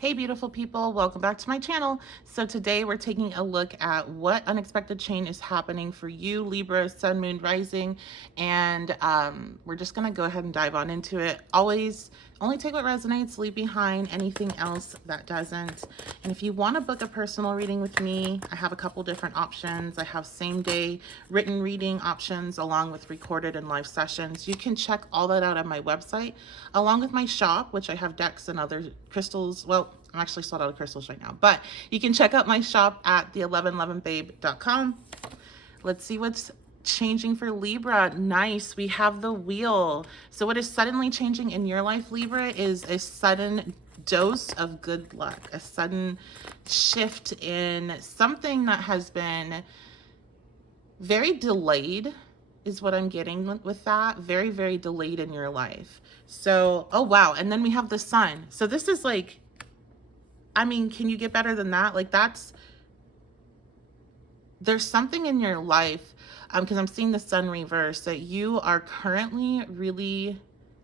Hey beautiful people, welcome back to my channel. So today we're taking a look at what unexpected change is happening for you, Libra, Sun, Moon, Rising, and we're just gonna go ahead and dive on into it. Always only take what resonates, leave behind anything else that doesn't. And if you want to book a personal reading with me, I have a couple different options. I have same day written reading options along with recorded and live sessions. You can check all that out on my website along with my shop, which I have decks and other crystals. Well, I'm actually sold out of crystals right now, but you can check out my shop at the1111babe.com. Let's see what's changing for Libra. Nice. We have the wheel. So what is suddenly changing in your life, Libra, is a sudden dose of good luck, a sudden shift in something that has been very delayed is what I'm getting with that. Very, very delayed in your life. So, oh wow. And then we have the sun. So this is like, I mean, can you get better than that? Like there's something in your life, because I'm seeing the sun reverse, that you are currently really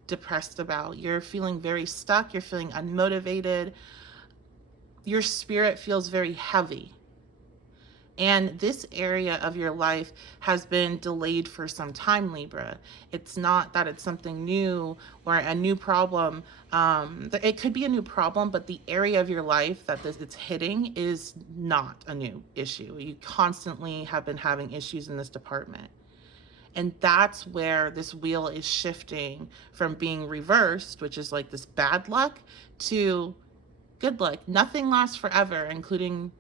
depressed about. You're feeling very stuck. You're feeling unmotivated. Your spirit feels very heavy. And this area of your life has been delayed for some time, Libra. It's not that it's something new or a new problem. It could be a new problem, but the area of your life that it's hitting is not a new issue. You constantly have been having issues in this department. And that's where this wheel is shifting from being reversed, which is like this bad luck, to good luck. Nothing lasts forever, including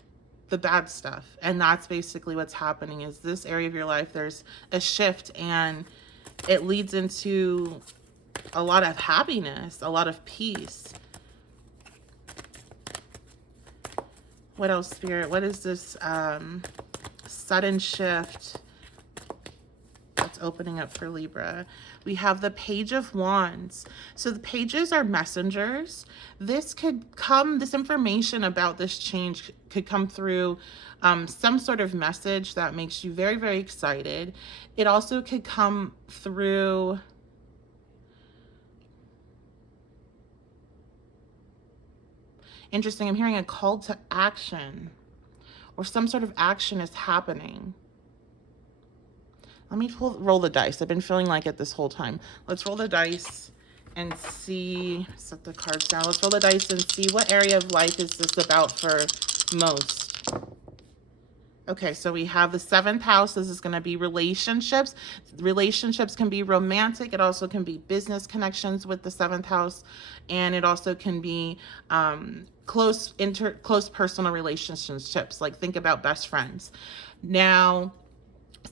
the bad stuff. And that's basically what's happening, is this area of your life, there's a shift, and it leads into a lot of happiness, a lot of peace. What else, Spirit? What is this sudden shift that's opening up for Libra? We have the Page of Wands. So the pages are messengers. This information about this change could come through some sort of message that makes you very, very excited. It also could come through interesting. I'm hearing a call to action, or some sort of action is happening. Let me roll the dice. I've been feeling like it this whole time. Let's roll the dice and see. Set the cards down. Let's roll the dice and see what area of life is this about for most. Okay, so we have the 7th house. This is going to be relationships. Relationships can be romantic. It also can be business connections with the 7th house. And it also can be close personal relationships. Like think about best friends. Now,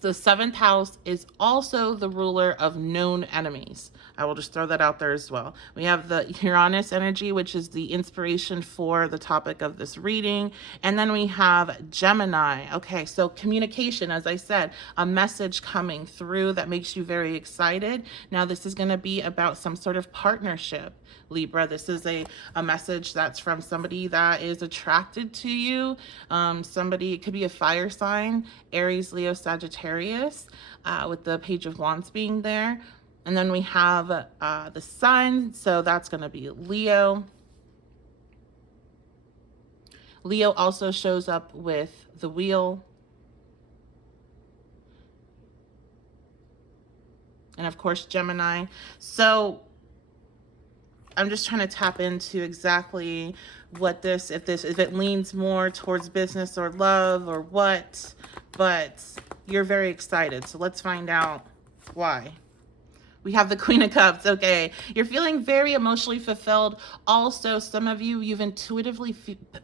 the 7th house is also the ruler of known enemies. I will just throw that out there as well. We have the Uranus energy, which is the inspiration for the topic of this reading. And then we have Gemini. Okay, so communication, as I said, a message coming through that makes you very excited. Now, this is going to be about some sort of partnership, Libra. This is a message that's from somebody that is attracted to you. It could be a fire sign, Aries, Leo, Sagittarius, with the Page of Wands being there. And then we have the sun, so that's going to be Leo. Leo also shows up with the wheel. And of course, Gemini. So I'm just trying to tap into exactly what if it leans more towards business or love or what, but you're very excited. So let's find out why. We have the Queen of Cups. Okay, you're feeling very emotionally fulfilled. Also, some of you've intuitively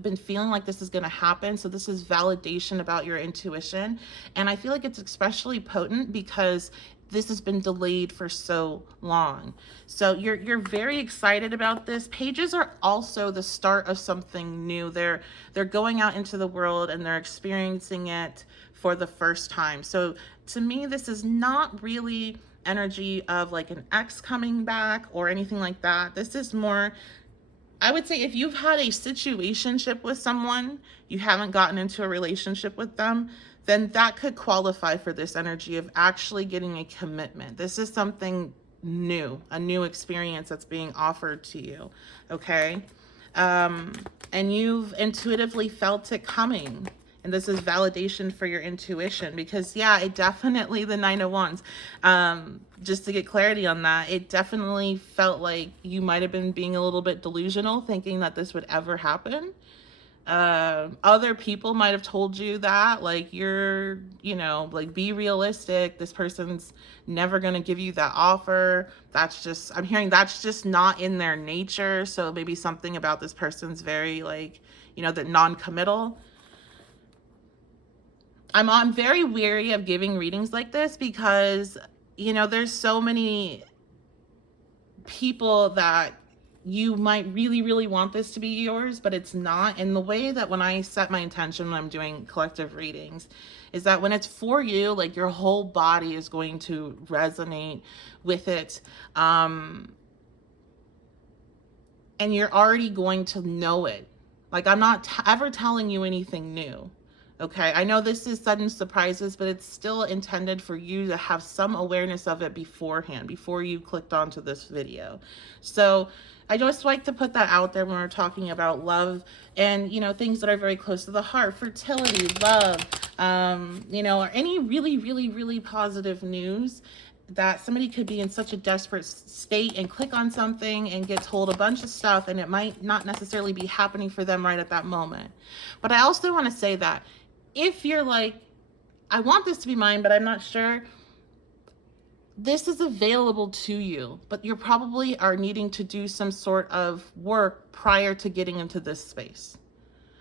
been feeling like this is going to happen. So this is validation about your intuition. And I feel like it's especially potent because this has been delayed for so long. So you're very excited about this. Pages are also the start of something new. They're going out into the world and they're experiencing it for the first time. So to me, this is not really energy of like an ex coming back or anything like that. This is more, I would say, if you've had a situationship with someone, you haven't gotten into a relationship with them, then that could qualify for this energy of actually getting a commitment. This is something new, a new experience that's being offered to you, okay? and you've intuitively felt it coming. And this is validation for your intuition, because yeah, it definitely, the Nine of Wands, just to get clarity on that, it definitely felt like you might have been being a little bit delusional, thinking that this would ever happen. Other people might have told you that, like, you're, you know, like, be realistic. This person's never going to give you that offer. That's just, I'm hearing that's just not in their nature. So maybe something about this person's very, like, you know, the non-committal. I'm very weary of giving readings like this because, you know, there's so many people that you might really, really want this to be yours, but it's not. And the way that when I set my intention when I'm doing collective readings is that when it's for you, like, your whole body is going to resonate with it. And you're already going to know it. Like, I'm not ever telling you anything new. Okay, I know this is sudden surprises, but it's still intended for you to have some awareness of it beforehand, before you clicked onto this video. So I just like to put that out there when we're talking about love and, you know, things that are very close to the heart, fertility, love, you know, or any really, really, really positive news, that somebody could be in such a desperate state and click on something and get told a bunch of stuff, and it might not necessarily be happening for them right at that moment. But I also want to say that if you're like, I want this to be mine, but I'm not sure, this is available to you, but you probably are needing to do some sort of work prior to getting into this space.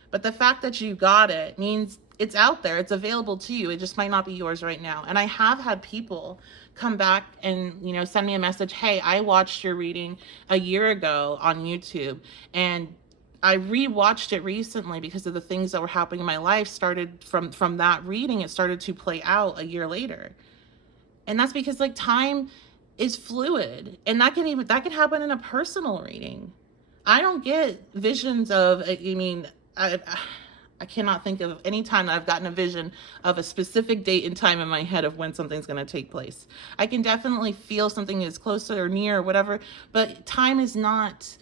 But the fact that you got it means it's out there, it's available to you. It just might not be yours right now. And I have had people come back and, you know, send me a message, hey, I watched your reading a year ago on YouTube, and I rewatched it recently because of the things that were happening in my life started from that reading. It started to play out a year later. And that's because, like, time is fluid, and that can happen in a personal reading. I don't get visions of, I mean, I cannot think of any time that I've gotten a vision of a specific date and time in my head of when something's going to take place. I can definitely feel something is closer or near or whatever, but time is not,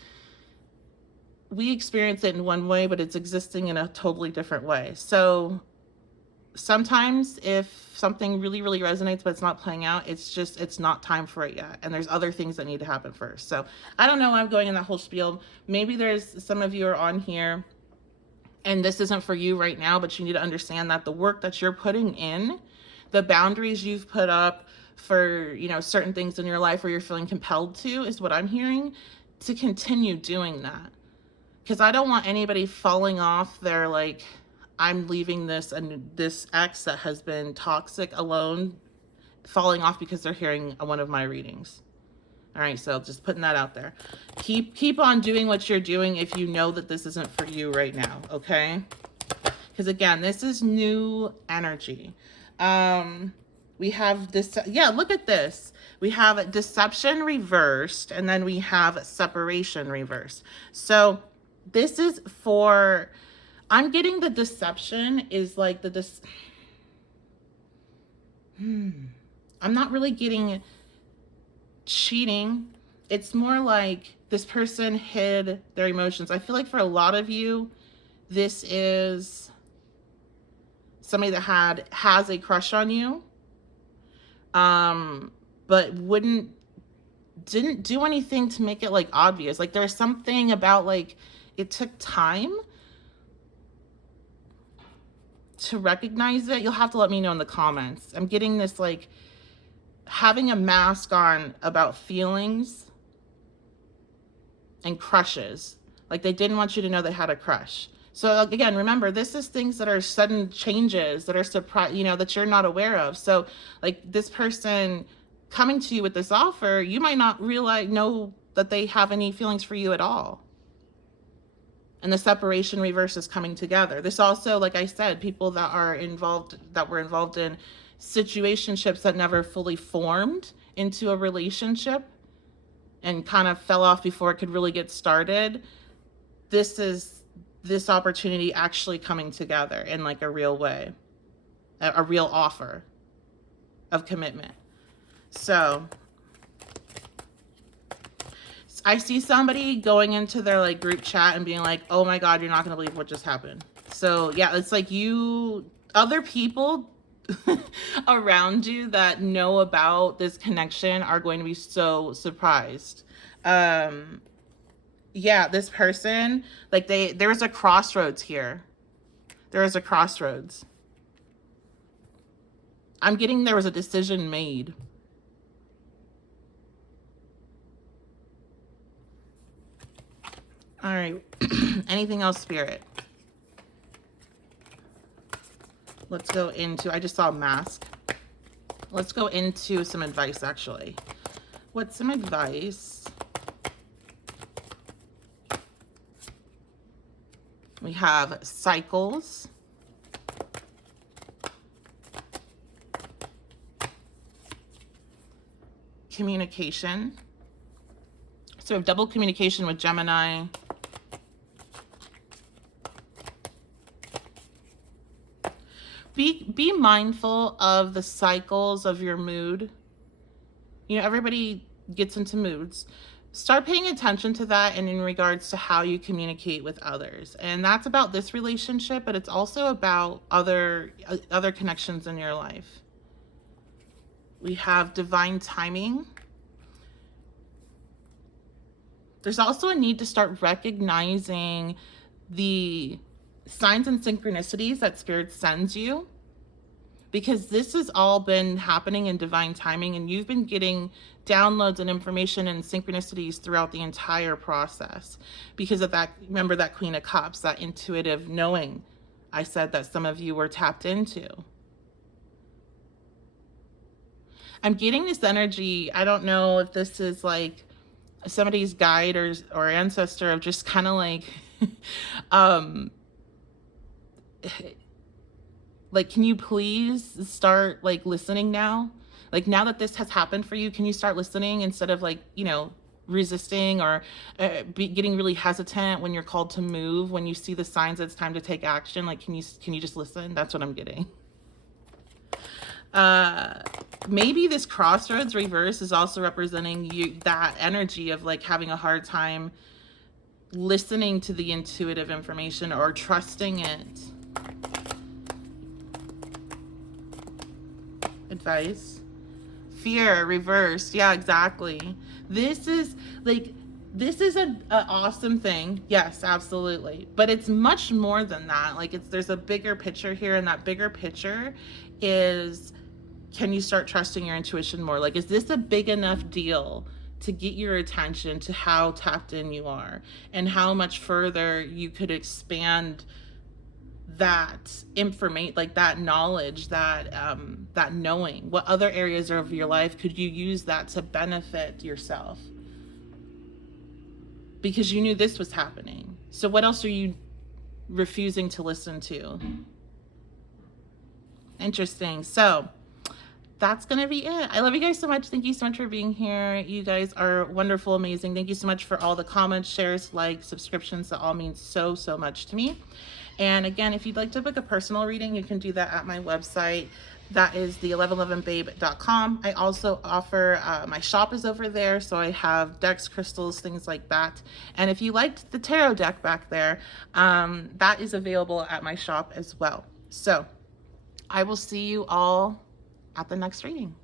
we experience it in one way, but it's existing in a totally different way. So sometimes if something really, really resonates, but it's not playing out, it's not time for it yet. And there's other things that need to happen first. So I don't know why I'm going in that whole spiel. Maybe there's some of you are on here and this isn't for you right now, but you need to understand that the work that you're putting in, the boundaries you've put up for, you know, certain things in your life where you're feeling compelled to, is what I'm hearing, to continue doing that. Because I don't want anybody falling off their, like, I'm leaving this and this ex that has been toxic alone, falling off because they're hearing one of my readings. All right, so just putting that out there. Keep on doing what you're doing if you know that this isn't for you right now, okay? Because again, this is new energy. We have this, yeah, look at this. We have deception reversed, and then we have separation reversed. So this is for, I'm getting the deception is like I'm not really getting cheating. It's more like this person hid their emotions. I feel like for a lot of you, this is somebody that has a crush on you, but didn't do anything to make it, like, obvious. Like, there's something about, like, it took time to recognize it. You'll have to let me know in the comments. I'm getting this, like, having a mask on about feelings and crushes. Like, they didn't want you to know they had a crush. So again, remember, this is things that are sudden changes that are surprise, you know, that you're not aware of. So like, this person coming to you with this offer, you might not know that they have any feelings for you at all. And the separation reverse is coming together. This also, like I said, people that were involved in situationships that never fully formed into a relationship and kind of fell off before it could really get started. This is this opportunity actually coming together in, like, a real way, a real offer of commitment. So I see somebody going into their like group chat and being like, oh my God, you're not gonna believe what just happened. So yeah, it's like other people around you that know about this connection are going to be so surprised. Yeah, this person, like there was a crossroads here. There was a crossroads. I'm getting there was a decision made. All right. Anything else, Spirit? Let's go into, I just saw a mask. Let's go into some advice, actually. What's some advice? We have cycles. Communication. So we have double communication with Gemini. Be mindful of the cycles of your mood. You know, everybody gets into moods. Start paying attention to that and in regards to how you communicate with others. And that's about this relationship, but it's also about other connections in your life. We have divine timing. There's also a need to start recognizing the signs and synchronicities that Spirit sends you, because this has all been happening in divine timing, and you've been getting downloads and information and synchronicities throughout the entire process because of that. Remember that Queen of Cups, that intuitive knowing I said that some of you were tapped into. I'm getting this energy. I don't know if this is like somebody's guide or ancestor of just kind of like like, can you please start like listening now? Like, now that this has happened for you, can you start listening instead of like, you know, resisting or getting really hesitant when you're called to move, when you see the signs that it's time to take action? Like, can you just listen? That's what I'm getting. Maybe this crossroads reverse is also representing you, that energy of like having a hard time listening to the intuitive information or trusting it. Advice. Fear reversed. Yeah, exactly. This is an awesome thing. Yes, absolutely. But it's much more than that. Like, there's a bigger picture here, and that bigger picture is, can you start trusting your intuition more? Like, is this a big enough deal to get your attention to how tapped in you are and how much further you could expand that information, like that knowledge, that that knowing? What other areas of your life could you use that to benefit yourself? Because you knew this was happening. So what else are you refusing to listen to? Interesting. So that's going to be it. I love you guys so much. Thank you so much for being here. You guys are wonderful, amazing. Thank you so much for all the comments, shares, likes, subscriptions. That all means so, so much to me. And again, if you'd like to book a personal reading, you can do that at my website. That is the 1111babe.com. I also offer, my shop is over there. So I have decks, crystals, things like that. And if you liked the tarot deck back there, that is available at my shop as well. So I will see you all at the next reading.